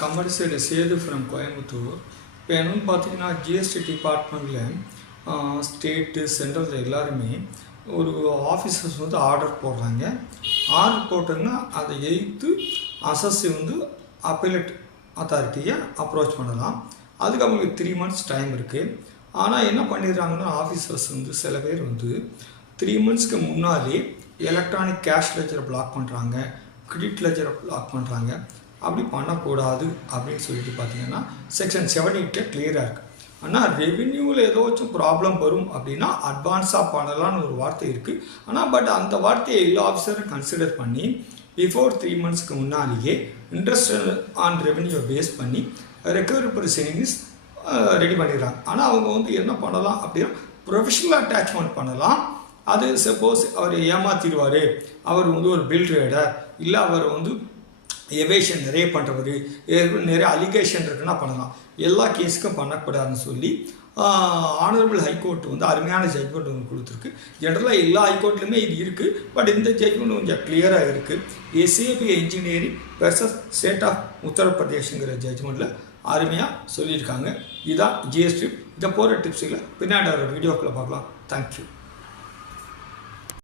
Commercial Sedu from Coimbatore. இப்போ என்னென்னு பார்த்தீங்கன்னா ஜிஎஸ்டி டிபார்ட்மெண்ட்டில் ஸ்டேட்டு சென்ட்ரல் எல்லாருமே ஒரு ஆஃபீஸர்ஸ் வந்து ஆர்டர் போடுறாங்க. ஆர்டர் போட்டோங்கன்னா அதை எய்த்து அசஸ்ஸி வந்து அப்பீலேட் அத்தாரிட்டியை அப்ரோச் பண்ணலாம். அதுக்கு அவங்களுக்கு 3 months டைம் இருக்குது. ஆனால் என்ன பண்ணிடுறாங்கன்னா ஆஃபீஸர்ஸ் வந்து சில பேர் வந்து 3 monthsக்கு முன்னாலே எலக்ட்ரானிக் கேஷ் லெஜரை பிளாக் பண்ணுறாங்க, கிரெடிட் லெஜரை பிளாக் பண்ணுறாங்க. அப்படி பண்ணக்கூடாது அப்படின்னு சொல்லிட்டு பார்த்தீங்கன்னா செக்ஷன் 78 கிளியராக இருக்குது. ஆனால் ரெவென்யூவில் ஏதாச்சும் ப்ராப்ளம் வரும் அப்படின்னா அட்வான்ஸாக பண்ணலான்னு ஒரு வார்த்தை இருக்குது. ஆனால் அந்த வார்த்தையை எல்லா ஆஃபீஸரும் கன்சிடர் பண்ணி பிஃபோர் 3 monthsக்கு முன்னாலேயே இன்ட்ரெஸ்ட் ஆன் ரெவென்யூ பேஸ் பண்ணி ரெக்கவரி ப்ரொசீடிங்ஸ் ரெடி பண்ணிடுறாங்க. ஆனால் அவங்க வந்து என்ன பண்ணலாம் அப்படின்னா ப்ரொஃபஷனல் அட்டாச்மெண்ட் பண்ணலாம். அது சப்போஸ் அவர் ஏமாற்றிடுவார், அவர் வந்து ஒரு பில் ட்ரேடர், இல்லை அவர் வந்து எவேஷன் நிறைய பண்ணுறவர், நிறைய அலிகேஷன் இருக்குன்னா பண்ணலாம். எல்லா கேஸுக்கும் பண்ணக்கூடாதுன்னு சொல்லி ஆனரபிள் ஹைகோர்ட் வந்து அருமையான ஜட்ஜ்மெண்ட் ஒன்று கொடுத்துருக்கு. ஜென்ரலாக எல்லா ஹைகோர்ட்லையுமே இது இருக்குது. இந்த ஜட்ஜ்மெண்ட் கொஞ்சம் கிளியராக இருக்குது. SAP engineering versus state of உத்தரப்பிரதேஷ்ங்கிற ஜட்ஜ்மெண்ட்டில் அருமையாக சொல்லியிருக்காங்க. இதுதான் ஜிஎஸ்டி. இதை போகிற டிப்ஸுகளை பின்னாடி வர வீடியோக்களை பார்க்கலாம். தேங்க்யூ.